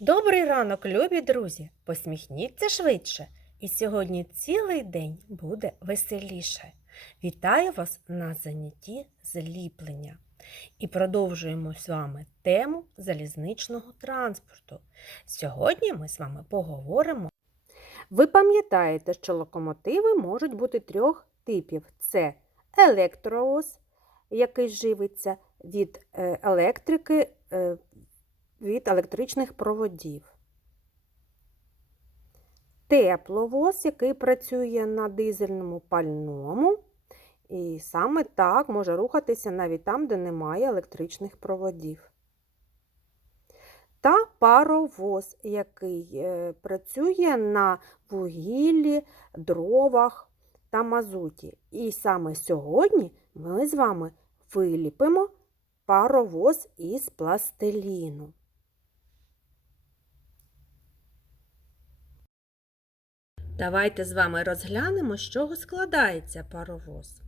Добрий ранок, любі друзі! Посміхніться швидше, і сьогодні цілий день буде веселіше. Вітаю вас на занятті зліплення. І продовжуємо з вами тему залізничного транспорту. Сьогодні ми з вами поговоримо. Ви пам'ятаєте, що локомотиви можуть бути трьох типів: це електровоз, який живиться від е, електрики. Від електричних проводів. Тепловоз, який працює на дизельному пальному, і саме так може рухатися навіть там, де немає електричних проводів. Та паровоз, який е, працює на вугіллі, дровах та мазуті. І саме сьогодні ми з вами виліпимо паровоз із пластиліну. Давайте з вами розглянемо, з чого складається паровоз.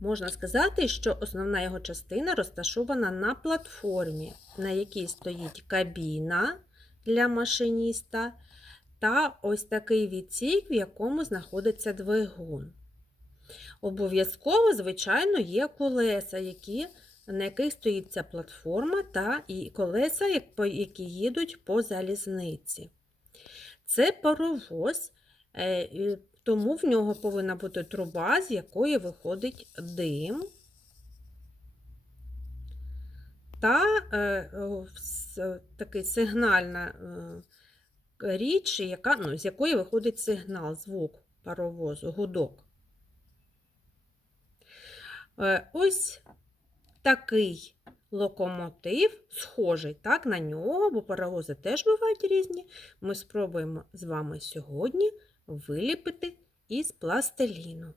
Можна сказати, що основна його частина розташована на платформі, на якій стоїть кабіна для машиніста та ось такий відсік, в якому знаходиться двигун. Обов'язково, звичайно, є колеса, які, на яких стоїть ця платформа, та і колеса, які їдуть по залізниці. Це паровоз. Е, тому в нього повинна бути труба, з якої виходить дим та е, такий сигнальна е, річ, яка, ну, з якої виходить сигнал, звук паровозу, гудок. Ось такий локомотив, схожий так, на нього, бо паровози теж бувають різні. Ми спробуємо з вами сьогодні виліпити із пластиліну.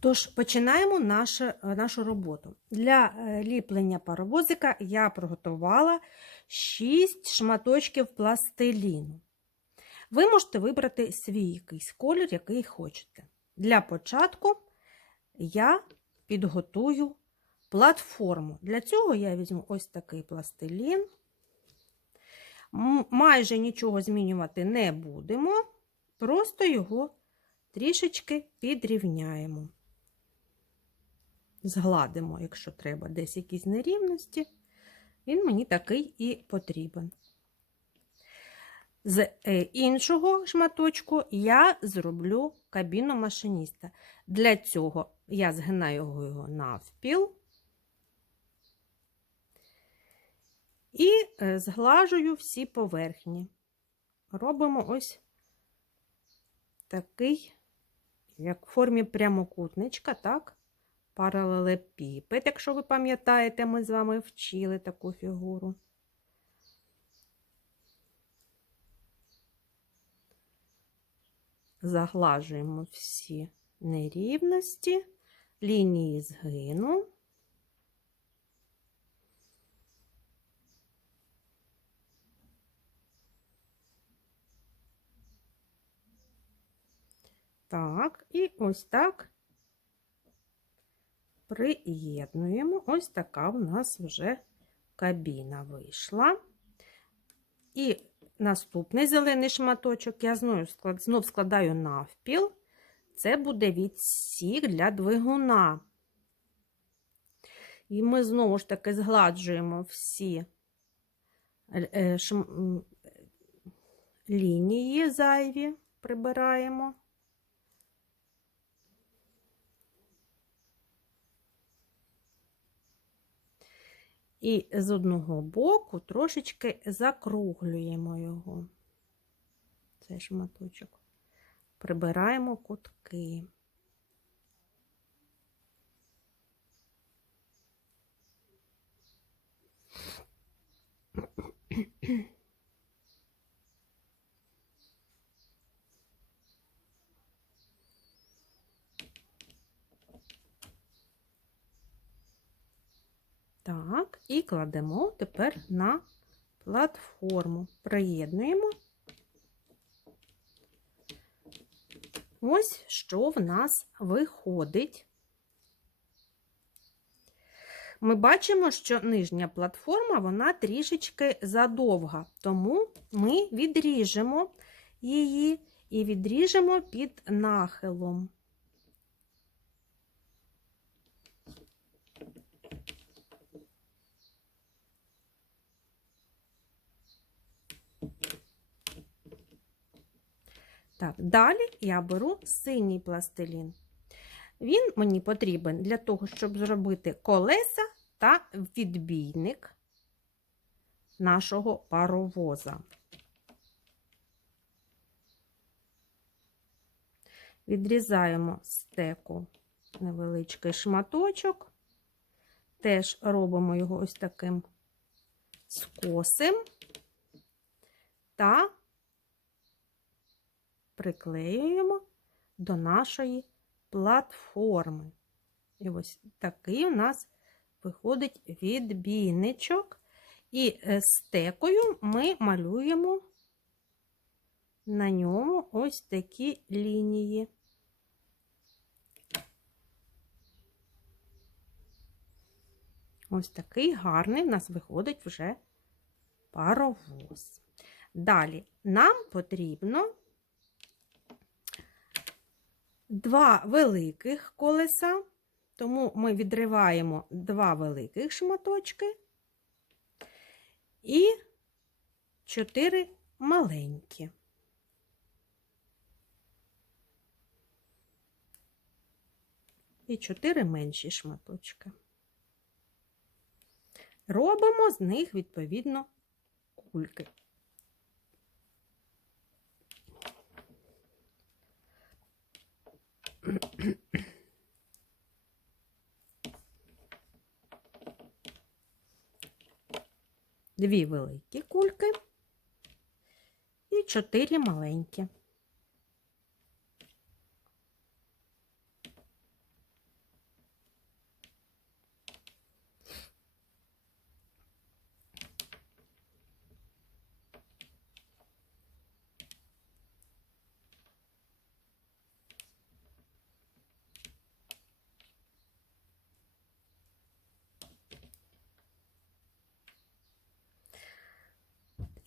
Тож починаємо нашу, нашу роботу. Для е, ліплення паровозика я приготувала 6 шматочків пластиліну. Ви можете вибрати свій якийсь колір, який хочете. Для початку я підготую платформу. Для цього я візьму ось такий пластилін. Майже нічого змінювати не будемо, просто його трішечки підрівняємо. Згладимо, якщо треба, десь якісь нерівності, він мені такий і потрібен. З е, іншого шматочку я зроблю кабіну машиніста. Для цього я згинаю його навпіл і е, зглажую всі поверхні. Робимо ось такий, як в формі прямокутничка, так, паралелепіпед, якщо ви пам'ятаєте, ми з вами вчили таку фігуру. Заглажуємо всі нерівності, лінії згину. Так, і ось так приєднуємо. Ось така у нас вже кабіна вийшла. І наступний зелений шматочок я знов складаю навпіл це буде відсік для двигуна. І ми знову ж таки згладжуємо всі е, лінії зайві, прибираємо. І з одного боку трошечки закруглюємо його, цей шматочок прибираємо кутки. Так, і кладемо тепер на платформу, приєднуємо Ось що в нас виходить. Ми бачимо, що нижня платформа вона трішечки задовга, тому ми відріжемо її і відріжемо під нахилом. Так, далі я беру синій пластилін. Він мені потрібен для того, щоб зробити колеса та відбійник нашого паровоза. Відрізаємо стеку невеличкий шматочок, теж робимо його ось таким скосим та приклеюємо до нашої платформи. І ось такий у нас виходить відбійничок. І е, стекою ми малюємо на ньому ось такі лінії. Ось такий гарний в нас виходить вже паровоз. Далі нам потрібно два великих колеса, тому ми відриваємо два великих шматочки і чотири маленькі. І чотири менші шматочки. Робимо з них, відповідно, кульки. Дві великі кульки і чотири маленькі.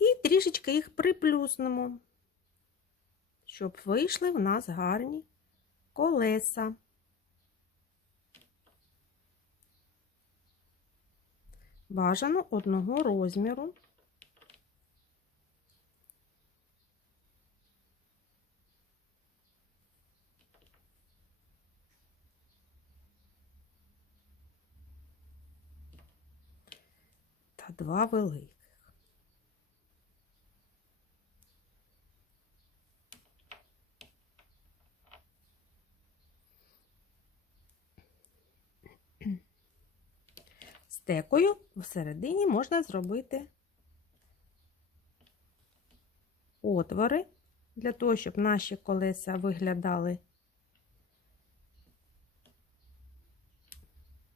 І трішечки їх приплюснемо, щоб вийшли в нас гарні колеса. Бажано одного розміру. Та два великих. Стекою всередині можна зробити отвори для того, щоб наші колеса виглядали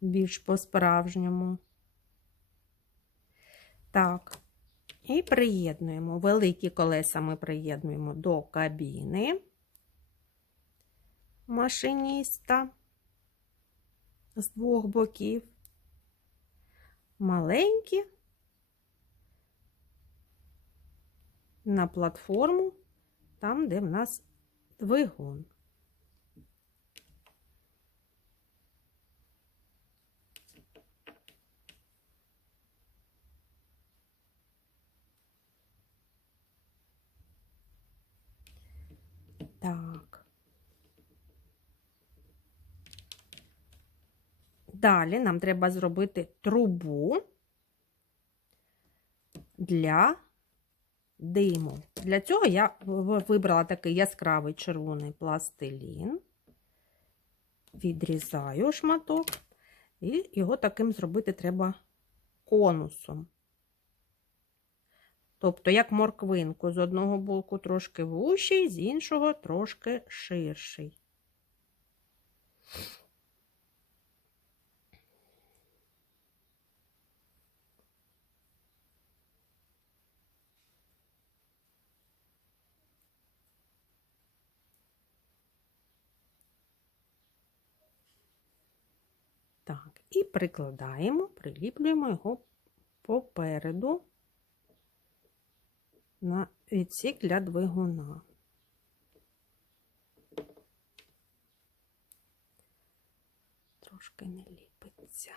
більш по-справжньому. Так, і приєднуємо великі колеса ми приєднуємо до кабіни машиніста з двох боків маленькі на платформу, там, де в нас двигун. Так. Далі нам треба зробити трубу для диму. Для цього я вибрала такий яскравий червоний пластилін, відрізаю шматок, і його таким зробити треба конусом. Тобто, як морквинку, з одного боку трошки вущий, з іншого трошки ширший. Так, і прикладаємо, приліплюємо його попереду на відсік для двигуна. Трошки не ліпиться.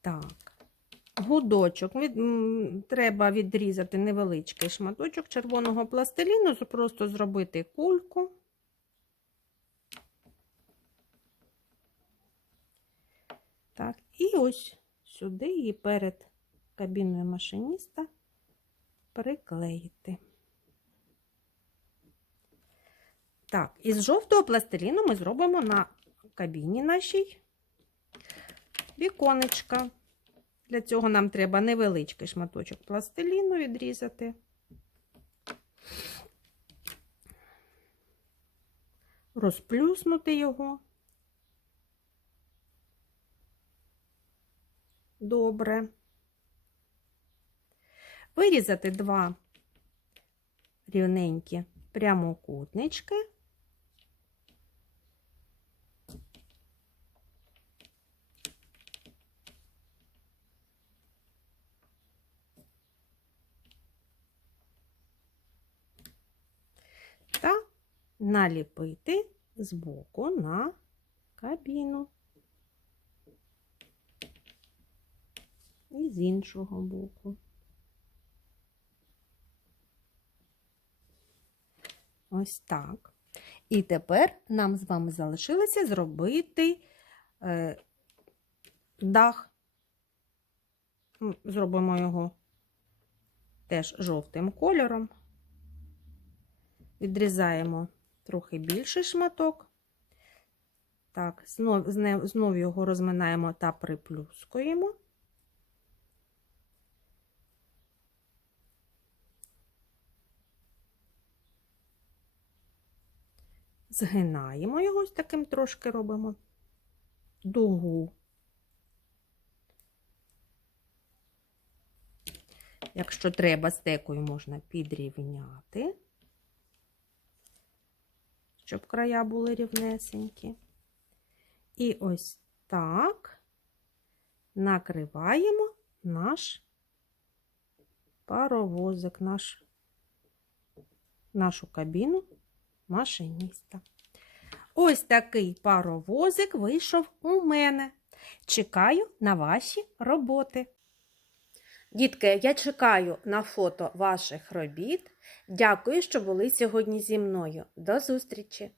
Так, гудочок. Від, треба відрізати невеличкий шматочок червоного пластиліну, просто зробити кульку. Так, і ось сюди її перед кабіною машиніста приклеїти. Так, із жовтого пластиліну ми зробимо на кабіні нашій віконечка. Для цього нам треба невеличкий шматочок пластиліну відрізати. Розплюснути його. Добре. Вирізати два рівненькі прямокутнички. Та наліпити збоку на кабіну. І з іншого боку. Ось так. І тепер нам з вами залишилося зробити е, дах. Зробимо його теж жовтим кольором. Відрізаємо трохи більший шматок. Так, знов, знов, його розминаємо та приплюскуємо. Згинаємо його ось таким трошки робимо дугу. Якщо треба, стекою можна підрівняти, щоб края були рівнесенькі. І ось так накриваємо наш паровозик, наш, нашу кабіну машиніста. Ось такий паровозик вийшов у мене. Чекаю на ваші роботи. Дітки, я чекаю на фото ваших робіт. Дякую, що були сьогодні зі мною. До зустрічі!